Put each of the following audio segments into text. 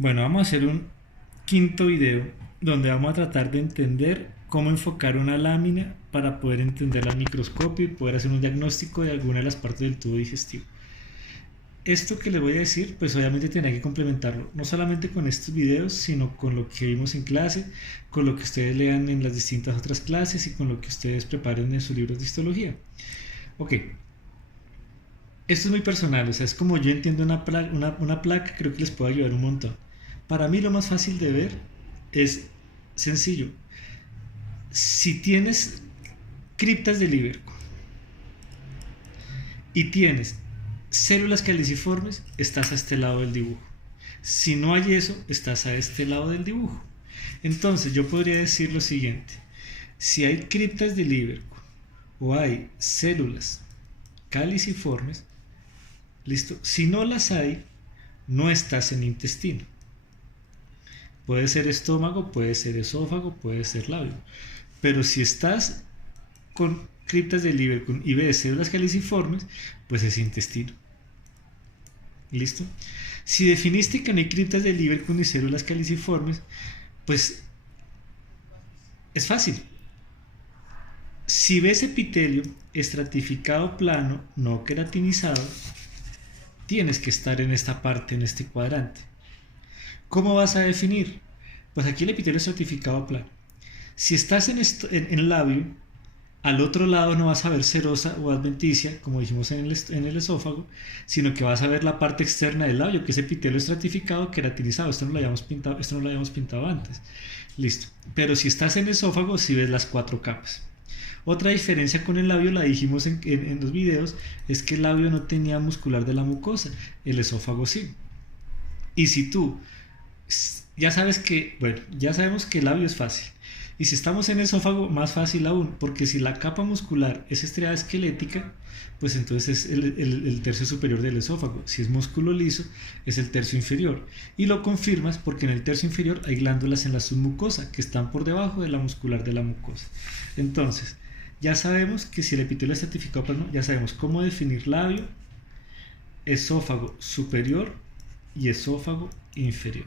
Bueno, vamos a hacer un quinto video donde vamos a tratar de entender cómo enfocar una lámina para poder entenderla al microscopio y poder hacer un diagnóstico de alguna de las partes del tubo digestivo. Esto que les voy a decir, pues obviamente tendrá que complementarlo, no solamente con estos videos, sino con lo que vimos en clase, con lo que ustedes lean en las distintas otras clases y con lo que ustedes preparen en sus libros de histología. Ok, esto es muy personal, o sea, es como yo entiendo una placa, creo que les puede ayudar un montón. Para mí lo más fácil de ver es sencillo. Si tienes criptas de Líverco y tienes células caliciformes, estás a este lado del dibujo. Si no hay eso, estás a este lado del dibujo. Entonces yo podría decir lo siguiente. Si hay criptas de Líverco o hay células caliciformes, listo. Si no las hay, no estás en intestino. Puede ser estómago, puede ser esófago, puede ser labio. Pero si estás con criptas de Líverco y ves células caliciformes, pues es intestino. ¿Listo? Si definiste que no hay criptas de Líverco ni células caliciformes, pues es fácil. Si ves epitelio estratificado plano, no queratinizado, tienes que estar en esta parte, en este cuadrante. ¿Cómo vas a definir? Pues aquí el epitelio estratificado plano. Si estás en labio, al otro lado no vas a ver serosa o adventicia, como dijimos en el esófago, sino que vas a ver la parte externa del labio, que es epitelio estratificado queratinizado. Esto no lo habíamos pintado antes. Listo. Pero si estás en esófago, sí ves las cuatro capas. Otra diferencia con el labio, la dijimos en los videos, es que el labio no tenía muscular de la mucosa, el esófago sí. Y si tú ya sabes que, bueno, ya sabemos que el labio es fácil. Y si estamos en esófago, más fácil aún, porque si la capa muscular es estriada esquelética, pues entonces es el tercio superior del esófago. Si es músculo liso, es el tercio inferior. Y lo confirmas porque en el tercio inferior hay glándulas en la submucosa que están por debajo de la muscular de la mucosa. Entonces, ya sabemos que si el epitelio es estratificado plano, ya sabemos cómo definir labio, esófago superior y esófago inferior.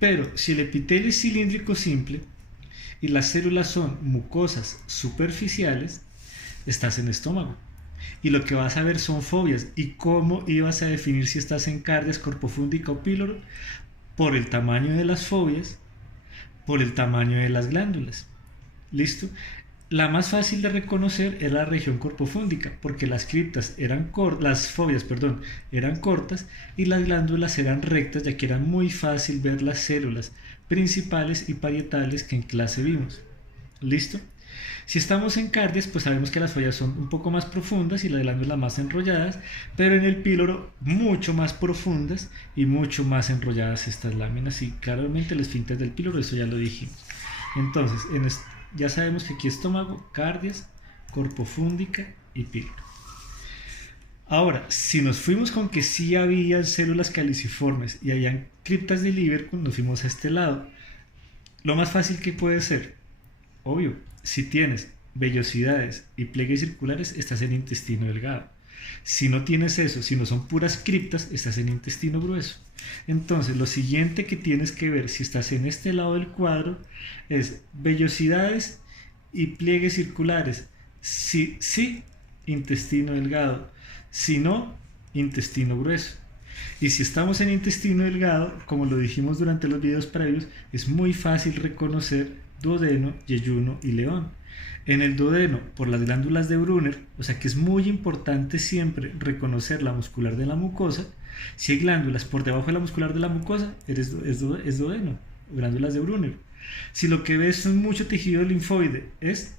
Pero si el epitelio es cilíndrico simple y las células son mucosas superficiales, estás en estómago. Y lo que vas a ver son fobias. ¿Y cómo ibas a definir si estás en cardias, corpofúndica o píloro? Por el tamaño de las fobias, por el tamaño de las glándulas. ¿Listo? La más fácil de reconocer era la región corpofúndica, porque las criptas las fobias, eran cortas y las glándulas eran rectas, ya que era muy fácil ver las células principales y parietales que en clase vimos. ¿Listo? Si estamos en cardias, pues sabemos que las fobias son un poco más profundas y las glándulas más enrolladas, pero en el píloro mucho más profundas y mucho más enrolladas estas láminas y claramente el esfínter del píloro, eso ya lo dijimos. Entonces, ya sabemos que aquí estómago, cardias, corpofúndica y píloro. Ahora, si nos fuimos con que sí había células caliciformes y habían criptas de Líverco, nos fuimos a este lado. Lo más fácil que puede ser, obvio, si tienes vellosidades y pliegues circulares, estás en intestino delgado. Si no tienes eso, si no son puras criptas, estás en intestino grueso. Entonces, lo siguiente que tienes que ver si estás en este lado del cuadro es vellosidades y pliegues circulares. Sí, intestino delgado. Si no, intestino grueso. Y si estamos en intestino delgado, como lo dijimos durante los videos previos, es muy fácil reconocer duodeno, yeyuno y león. En el duodeno, por las glándulas de Brunner, o sea que es muy importante siempre reconocer la muscular de la mucosa. Si hay glándulas por debajo de la muscular de la mucosa, es duodeno, glándulas de Brunner. Si lo que ves es mucho tejido linfoide, es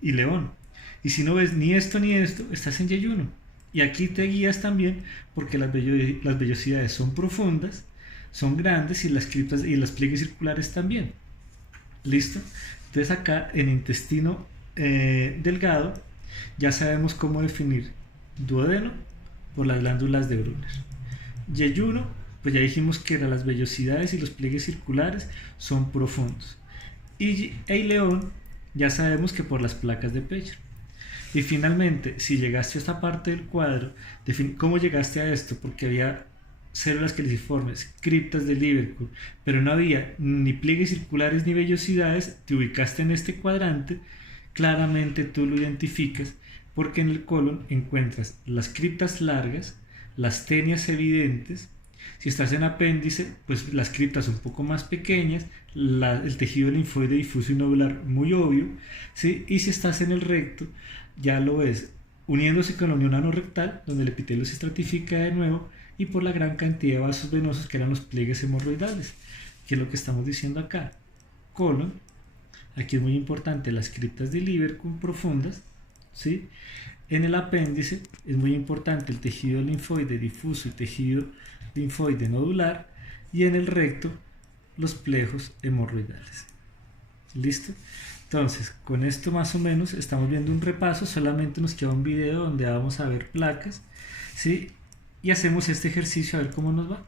y león. Y si no ves ni esto ni esto, estás en yeyuno. Y aquí te guías también porque las vellosidades son profundas, son grandes y las criptas y las pliegues circulares también. ¿Listo? Entonces acá en intestino delgado ya sabemos cómo definir duodeno por las glándulas de Brunner. Yeyuno, pues ya dijimos que las vellosidades y los pliegues circulares son profundos. Y león ya sabemos que por las placas de Peyer. Y finalmente, si llegaste a esta parte del cuadro, ¿cómo llegaste a esto? Porque había células caliciformes, criptas de Liverpool, pero no había ni pliegues circulares ni vellosidades, te ubicaste en este cuadrante, claramente tú lo identificas porque en el colon encuentras las criptas largas, las tenias evidentes. Si estás en apéndice, pues las criptas un poco más pequeñas, el tejido linfoide difuso y nodular muy obvio, ¿sí? Y si estás en el recto, ya lo ves uniéndose con la unión anorrectal, donde el epitelio se estratifica de nuevo, y por la gran cantidad de vasos venosos que eran los pliegues hemorroidales, que es lo que estamos diciendo acá. Colon, aquí es muy importante las criptas de Liverpool profundas, ¿sí? En el apéndice es muy importante el tejido linfoide difuso y tejido linfoide nodular, y en el recto los plejos hemorroidales. ¿Listo? Entonces, con esto más o menos estamos viendo un repaso, solamente nos queda un video donde vamos a ver placas, ¿sí? Y hacemos este ejercicio a ver cómo nos va.